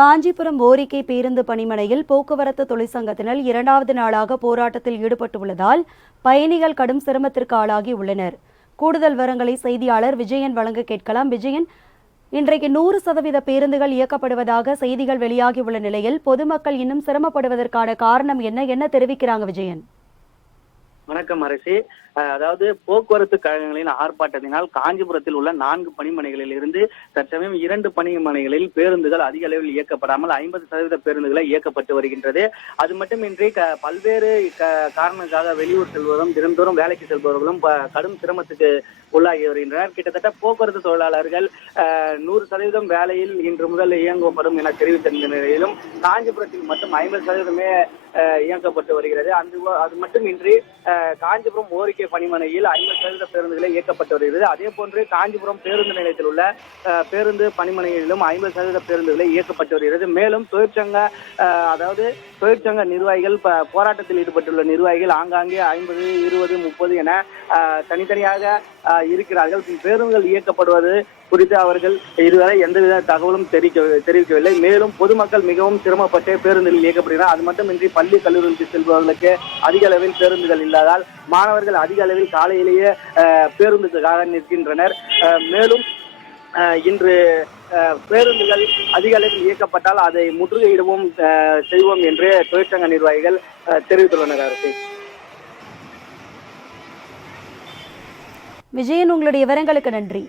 காஞ்சிபுரம் ஓரிக்கை பேருந்து பணிமனையில் போக்குவரத்து தொழிற்சங்கத்தினர் 2வது நாளாக போராட்டத்தில் ஈடுபட்டுள்ளதால் பயணிகள் கடும் சிரமத்திற்கு ஆளாகி உள்ளனர். கூடுதல் விவரங்களை செய்தியாளர் விஜயன் வழங்க கேட்கலாம். விஜயன், இன்றைக்கு 100% பேருந்துகள் இயக்கப்படுவதாக செய்திகள் வெளியாகியுள்ள நிலையில் பொதுமக்கள் இன்னும் சிரமப்படுவதற்கான காரணம் என்ன தெரிவிக்கிறாங்க விஜயன்? வணக்கம் அரசே. அதாவது போக்குவரத்து கழகங்களின் ஆர்ப்பாட்டத்தினால் காஞ்சிபுரத்தில் உள்ள 4 பணிமனைகளில் இருந்து தற்சமயம் 2 பணிமனைகளில் பேருந்துகள் அதிக அளவில் இயக்கப்படாமல் 50% பேருந்துகளை இயக்கப்பட்டு வருகின்றது. அது மட்டுமின்றி பல்வேறு காரணங்களுக்காக வெளியூர் செல்வதும் தினந்தோறும் வேலைக்கு செல்பவர்களும் கடும் சிரமத்துக்கு உள்ளாகி வருகின்றனர். கிட்டத்தட்ட போக்குவரத்து தொழிலாளர்கள் 100% வேலையில் இன்று முதல் இயங்கப்படும் என தெரிவித்த நிலையிலும் காஞ்சிபுரத்தில் மட்டும் 50% இயக்கப்பட்டு வருகிறது. அது மட்டுமின்றி காஞ்சிபுரம் ஓரிக்கை பணிமனையில் 50% பேருந்துகளை இயக்கப்பட்டு வருகிறது. அதே போன்று காஞ்சிபுரம் பேருந்து நிலையத்தில் உள்ள பேருந்து பணிமனைகளிலும் 50% பேருந்துகளை இயக்கப்பட்டு வருகிறது. மேலும் தொழிற்சங்க நிர்வாகிகள் போராட்டத்தில் ஈடுபட்டுள்ள நிர்வாகிகள் ஆங்காங்கே 50, 20, 30 என தனித்தனியாக இருக்கிறார்கள். பேருந்துகள் இயக்கப்படுவது குறித்து அவர்கள் இதுவரை எந்தவித தகவலும் தெரிவிக்கவில்லை. மேலும் பொதுமக்கள் மிகவும் சிரமப்பட்டு பேருந்துகள் இயக்கப்படுகிறார். அது மட்டுமின்றி பள்ளி கல்லூரிகளுக்கு செல்பவர்களுக்கு அதிக அளவில் பேருந்துகள் இல்லாதால் மாணவர்கள் அதிக அளவில் காலையிலேயே பேருந்துக்காக நிற்கின்றனர். மேலும் இன்று பேருந்துகள் அதிக அளவில் இயக்கப்பட்டால் அதை முற்றுகையிடவும் செய்வோம் என்று தொழிற்சங்க நிர்வாகிகள் தெரிவித்துள்ளனர். அரசு விஜயன், உங்களுடைய விவரங்களுக்கு நன்றி.